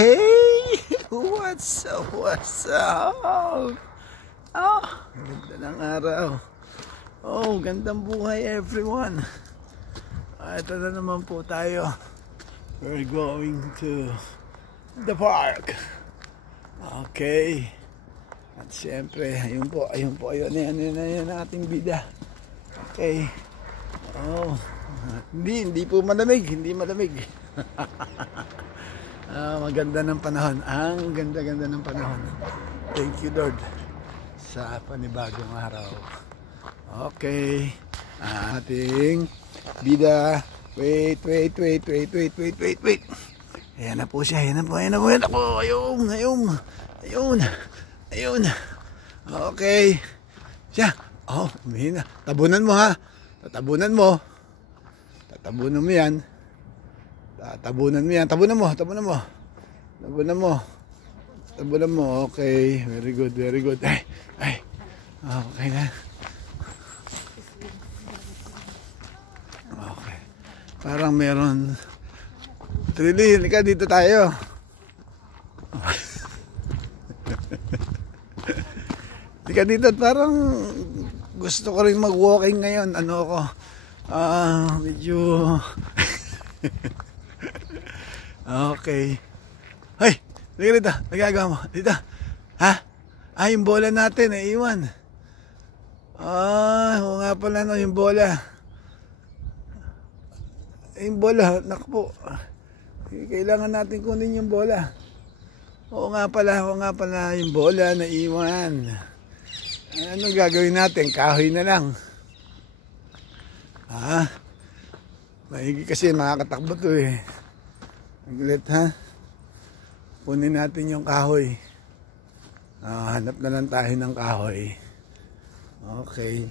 Hey! What's up? What's up? Oh, ganda ng araw. Oh, gandang buhay everyone. Ito na naman po tayo. We're going to the park. Okay. At siyempre, ayun ang ating bida. Okay. Oh, hindi po malamig, hindi malamig. Maganda ng panahon. Ang ganda-ganda ng panahon. Thank you, Lord, sa panibagong araw. Okay. Ating bida. Wait. Ayan na po siya. Ayan na po. Ayun. Okay. Siya. Oh, umihina. Tabunan mo, ha. Tatabunan mo yan. Tabunan mo. Okay. Very good. Ay. Okay na. Okay. Parang meron. Trilly, halika dito tayo. Halika dito. Parang gusto ko rin mag-walking ngayon. Ano ako? Medyo... Okay. Hey, dito. Nagagawa mo. Dito. Ha? Yung bola natin, iwan. Oo nga pala, no, yung bola. Yung bola, naku po. Kailangan natin kunin yung bola. Oo nga pala, yung bola na iwan. Anong gagawin natin? Kahoy na lang. Maigi kasi makakatakbo to eh. Maglit, ha? Punin natin yung kahoy. Hanap na lang tayo ng kahoy. Okay.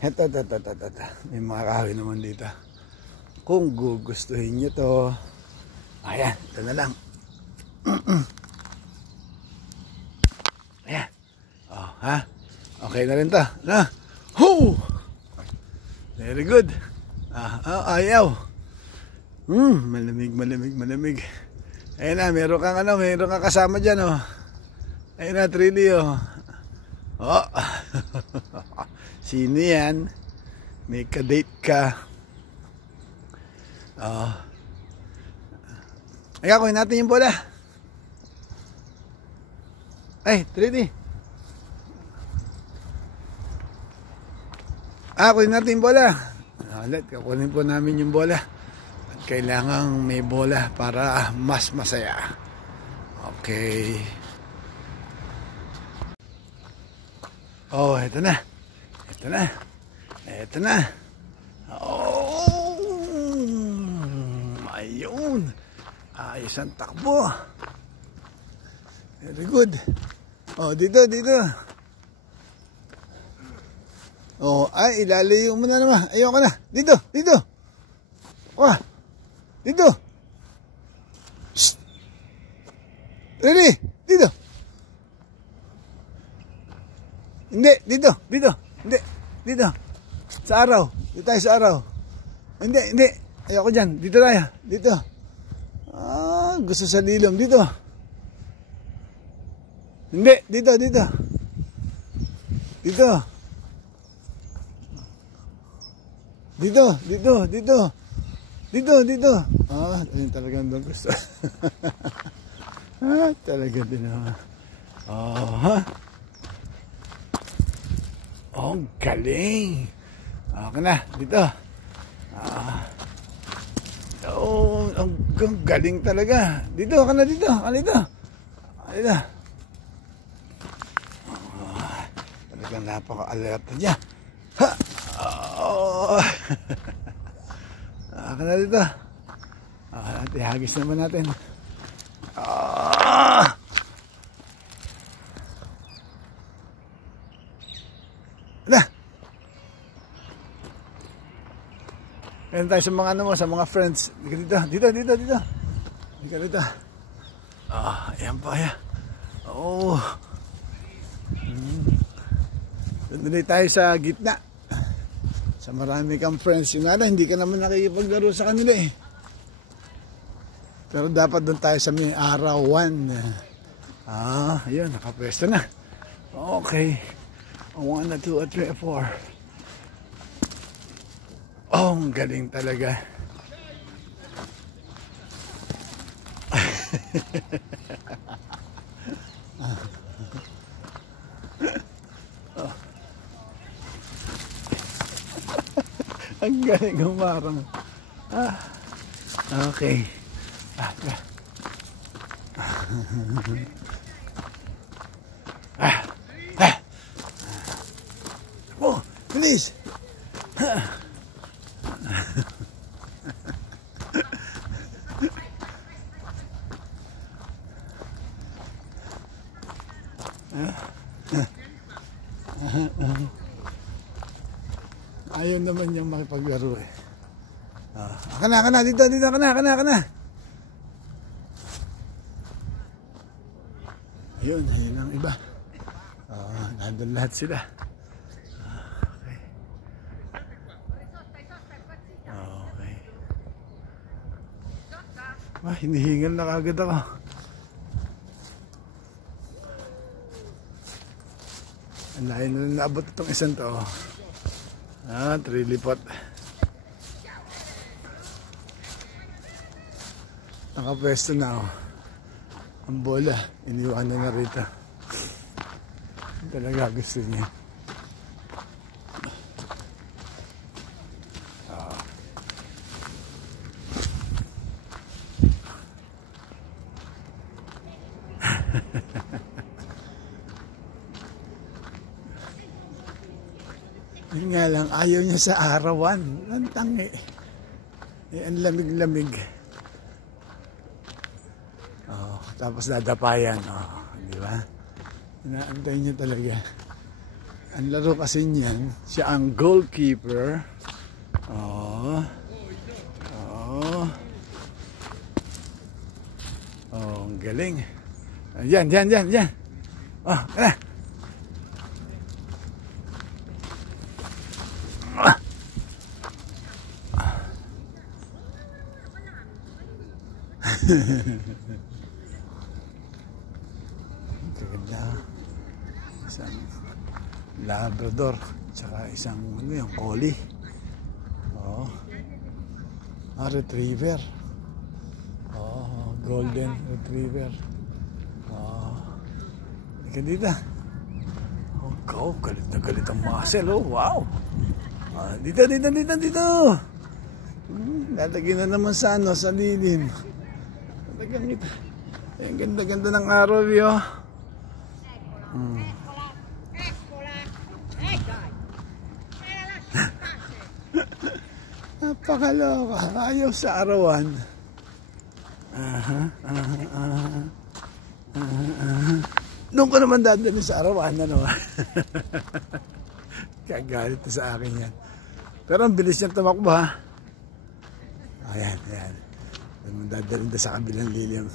Ito. May mga kahoy naman dito. Kung gugustuhin nyo to. Ayan, ito na lang. Ayan. Ha? Okay na rin to. Na? Ho! Very good. Ayaw. Malamig. Ayun na, meron kang kasama dyan, oh. Ayun na, Trilly, oh. Sino yan? May kadate ka. Ay, kunin natin yung bola. Ay, Trilly. Kunin natin yung bola. Kukunin po namin yung bola. At kailangan may bola para mas masaya. Okay. Oh, ito na. Oh, ayun. Ayos ang takbo. Very good. Oh, dito. Oh, ilalayo mo na naman. Ayoko na. Dito. Dito. Shh. Ready? Dito. Hindi, dito. Hindi, dito. Sa araw. Dito tayo sa araw. Hindi. Ayoko dyan. Dito tayo. Dito. Gusto sa lilom. Dito. Hindi, dito. Dito. Ayun talagang doon gusto. Talaga din naman. Galing. Okay na, dito. Ang galing talaga. Dito. Talagang napaka-alerta niya. Okay na dito. Ihagis naman natin. Ganun tayo sa mga friends. Dito. Ayan pa. Doon tayo sa gitna. Sa marami kang friends. Yung hindi ka naman nakikipaglaro sa kanila eh. Pero dapat doon tayo sa may arawan. Ayun, nakapwesto na. Okay. 1, 2, 3, 4. Oh, ang galing talaga. Ang galing umarang. Okay. Oh, please. Ayaw naman niyang makipaglaro eh. Aka na, dito, aka na. Ayun ang iba. Nandun lahat sila. Okay. Hinihingal na kagad ako. Ang layo na naabot itong isang to. Trilipot. Nakapwesto na ako. Ang bola, iniwanan na rito. Talaga gusto niya. Yun nga lang, ayaw niya sa arawan. Ang tangi. Ang lamig-lamig. Tapos dadapayan. Di ba? Inaantay niya talaga. Ang laro kasi niyan, siya ang goalkeeper. Ang galing. Yan. Kaya. Ganda. Isang Labrador tsaka isang yung collie. Retriever. Golden retriever. Ika dito. Galit na galit ang muscle. Wow. Dito. Lalagyan na naman sa lilim. Lalagyan ito. Ang ganda-ganda ng araw, yo. Napakaloka. Ayaw sa arawan. Doon ko naman dadalhin sa arawan, ano? Kagalit na sa akin yan. Pero ang bilis niyang tumakbo, ha? Ayan. Doon dadalhin na sa kabilang lilim.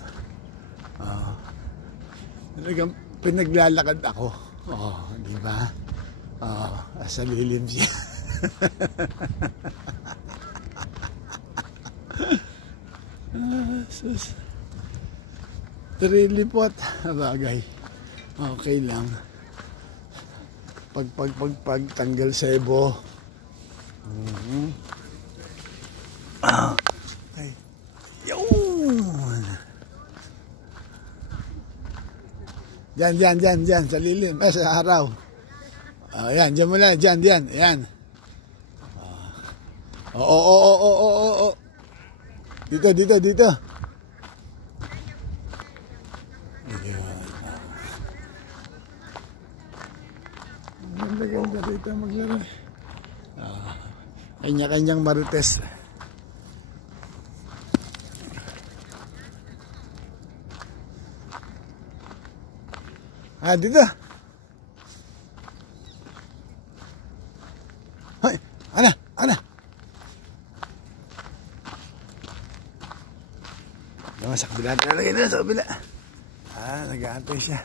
Talagang pinaglalakad ako. Di ba? Sa lilim siya. Sus. Trilipot. Bagay. Okay lang. Pag tanggal sebo. Okay. Yun. Diyan, sa lilim. Sa araw. Ayan, diyan muna. Diyan. Ayan. Oo. Dito. Ganda dito maglaro. Kanya-kanyang marites. Dito. Hoy, ana. Sa kabila talaga ito, sa kabila. Nag-aantay siya.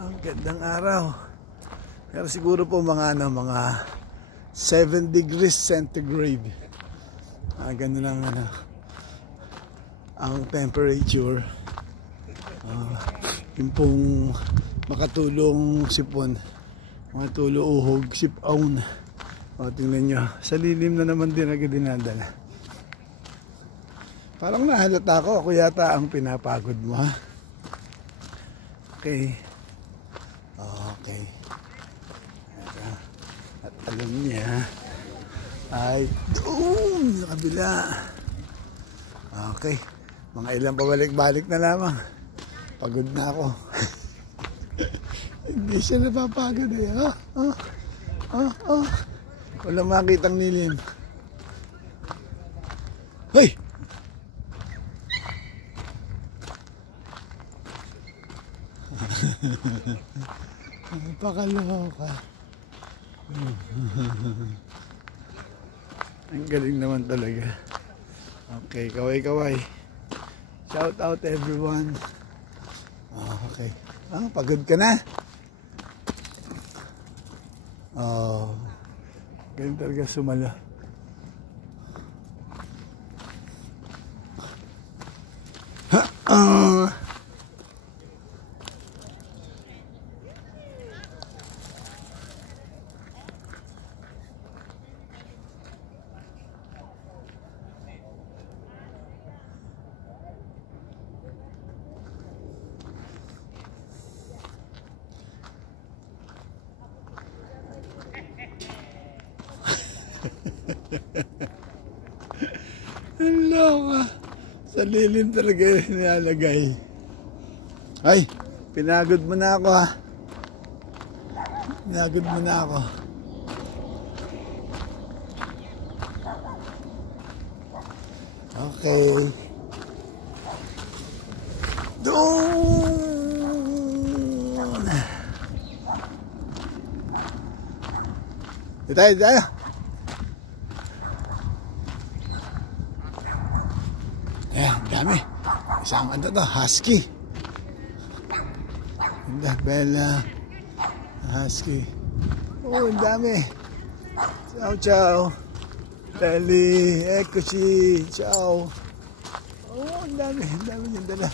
Ang gandang araw. Pero siguro po mga 7 degrees centigrade. Ganun lang ang temperature. Yung pong makatulong sipon, makatulong uhog, sipawn. Tingnan nyo, sa lilim na naman din agad dinadala. Parang nahalata ako yata ang pinapagod mo, ha? Okay. Okay. At alam niya ay doon sa kabila. Okay. Mga ilang pabalik-balik na lamang. Pagod na ako. Hindi siya napapagod eh. Walang makitang nilim. Hoy! Pakaloka. Ang galing naman talaga. Okay, kaway-kaway. Shout out everyone. Okay. Pagod ka na? Galing talaga sumala. Hello ka. Sa lilim talaga nilalagay. Ay, pinagod mo na ako, ha. Pinagod mo na ako. Okay. Doon. Tayo. Ayan, dami. Isang ano to, husky. Bella. Husky. Ang dami. Ciao. Tali, Ekoshi, ciao. Ang dami niyang dala.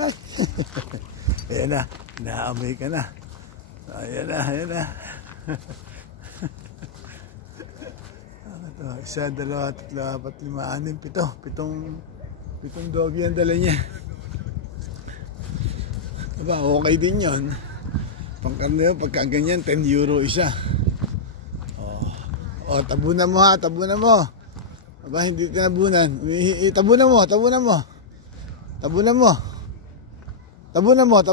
Ay. Ayan na, naamoy ka na. Ayan na. Isa, dalawa, tatlo, apat, lima, anim, pitong doggy ang dala niya. Diba, okay din yun. Pangkarne yun, pagka ganyan, 10 euro isa. Tabunan mo, ha, tabunan mo. Diba, hindi tinabunan. Tabunan mo. Tabunan mo. Tabunan mo.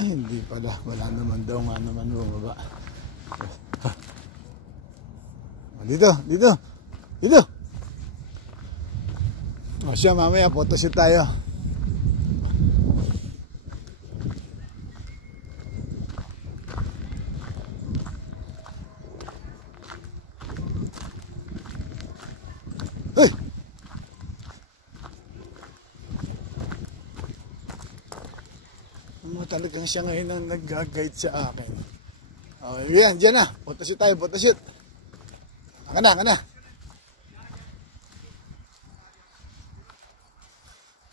Hindi pala. Wala naman daw nga naman bumaba. Dito. Siya, mamaya photoshoot tayo. Hey! Talagang siya ngayon ang nag-guide sa akin. Yan, dyan na. Photoshoot tayo. Ka na.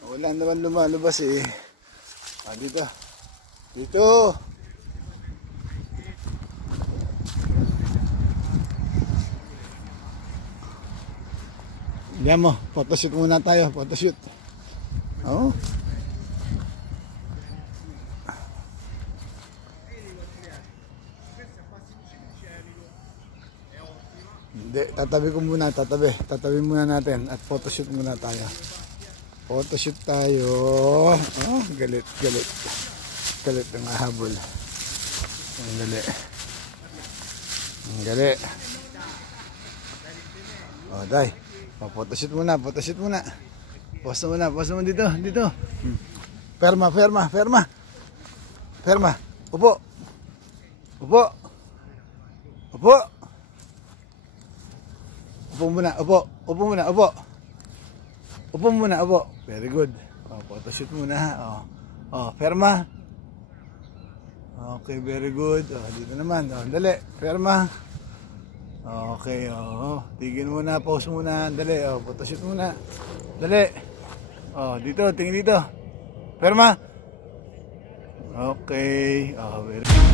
Wala naman lumalabas eh. Dito. Diyan mo, photoshoot muna tayo. Hindi, tatabi muna natin at photoshoot muna tayo. Galit ang ahabol. Ang gali. Day. Photoshoot muna. Post mo dito. Ferma. Upo. Upo muna. Upo muna, upo. Very good. Oh, photoshoot muna ha. Oh. Oh, ferma. Okay, very good. Oh, dito naman. Oh, dali. Ferma. Okay, oh. Tigil muna, pause muna. Dali, oh, photoshoot muna. Dali. Oh, dito, tingin dito. Ferma. Okay. Oh, very good.